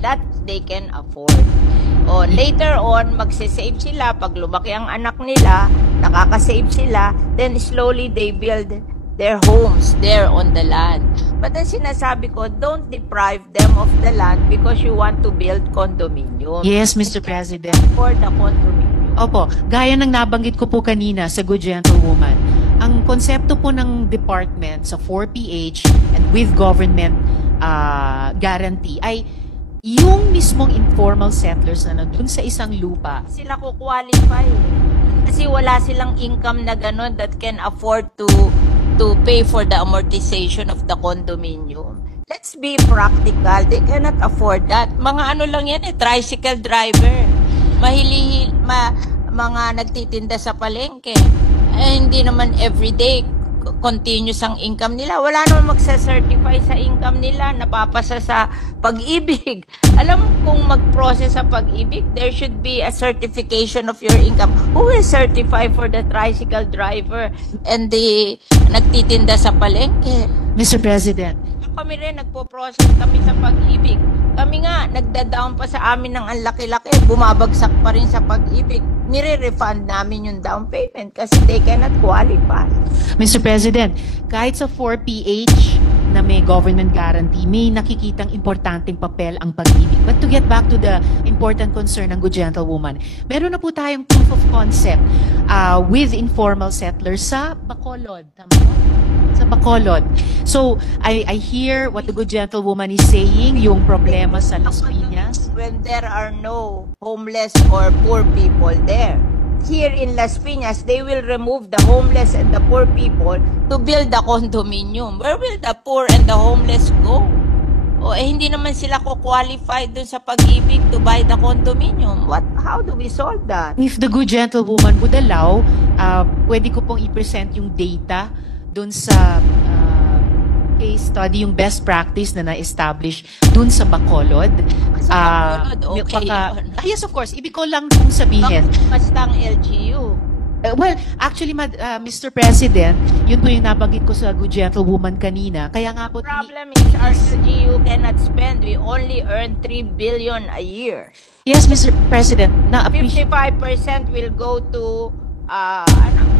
That they can afford. O later on, magsisave sila. Pag lumaki ang anak nila, nakakasave sila, then slowly they build their homes there on the land. But ang sinasabi ko, don't deprive them of the land because you want to build condominium. Yes, Mr. President. For the condominium. Opo, gaya ng nabanggit ko po kanina sa Good Gentlewoman, ang konsepto po ng department sa 4PH and with government guarantee ay yung mismong informal settlers na nandun sa isang lupa. Sila ko qualify. Kasi wala silang income na gano'n that can afford to pay for the amortization of the condominium. Let's be practical. They cannot afford that. Mga ano lang yan tricycle driver. Mga nagtitinda sa palengke. Hindi naman everyday continuous ang income nila. Wala naman magsa-certify sa income nila, napapasa sa pag-ibig. Alam mo kung mag-process sa pag-ibig, there should be a certification of your income. Who will certify for the tricycle driver and the nagtitinda sa palengke? Mr. President. Kami rin, nagpo-process kami sa pag-ibig. Kami nga, nagda-down pa sa amin ng ang laki-laki, bumabagsak pa rin sa pag-ibig. Nire-refund namin yung down payment kasi they cannot qualify. Mr. President, kahit sa 4PH na may government guarantee, may nakikitang importanteng papel ang pag-ibig. But to get back to the important concern ng Good Gentlewoman, meron na po tayong proof of concept with informal settlers sa Bacolod. Tama po? Sa Bacolod. So, I hear what the Good Gentlewoman is saying, yung problema sa Las Piñas. When there are no homeless or poor people there. Here in Las Piñas, they will remove the homeless and the poor people to build the condominium. Where will the poor and the homeless go? O hindi naman sila ko-qualify dun sa pag-ibig to buy the condominium. How do we solve that? If the Good Gentlewoman would allow, pwede ko pong i-present yung data dun sa case study, yung best practice na na-establish dun sa Bacolod. Bacolod, okay. Yes, of course. Ibig ko lang kung sabihin. Basta ang LGU. Well, actually, Mr. President, yun po yung nabanggit ko sa Good Gentlewoman kanina. Kaya nga po... The problem is our LGU cannot spend. We only earn 3 billion a year. Yes, Mr. President. 55% will go to...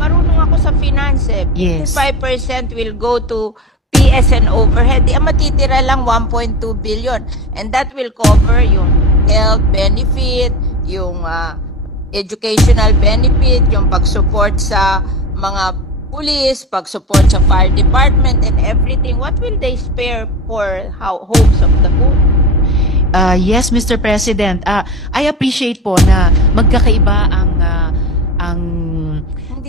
marunong ako sa finance. Yes. 55% will go to PS and overhead. Di matitira lang 1.2 billion. And that will cover yung health benefit, yung educational benefit, yung pag-support sa mga police, pag-support sa fire department and everything. What will they spare for homes of the poor? Yes, Mr. President. I appreciate po na magkakaiba ang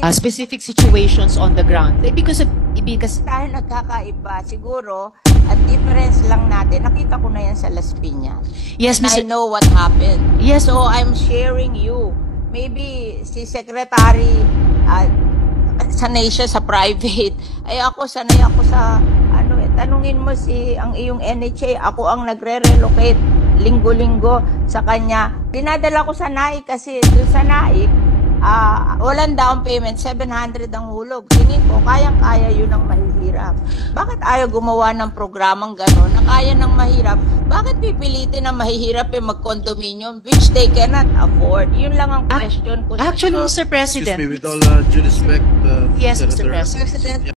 specific situations on the ground. Because tayo nagkakaiba. Siguro, ang difference lang natin, nakita ko na yan sa Las Piñas. Yes, I know what happened. Yes. So, I'm sharing you. Maybe si Secretary, sanay siya sa private. Ay ako, sanay ako sa, tanungin mo ang iyong NHA, ako ang nagre-relocate linggo-linggo sa kanya. Dinadala ko sa NAIC kasi doon sa NAIC, walang down payment, 700 ang hulog. Tingin ko, kayang-kaya yun ang mahihirap. Bakit ayaw gumawa ng programang gano'n na kaya ng mahirap? Bakit pipilitin ang mahihirap mag-condominium which they cannot afford? Yun lang ang question ko. Actually, Mr. President. Excuse me, with all due respect, yes, Mr. Senator. President.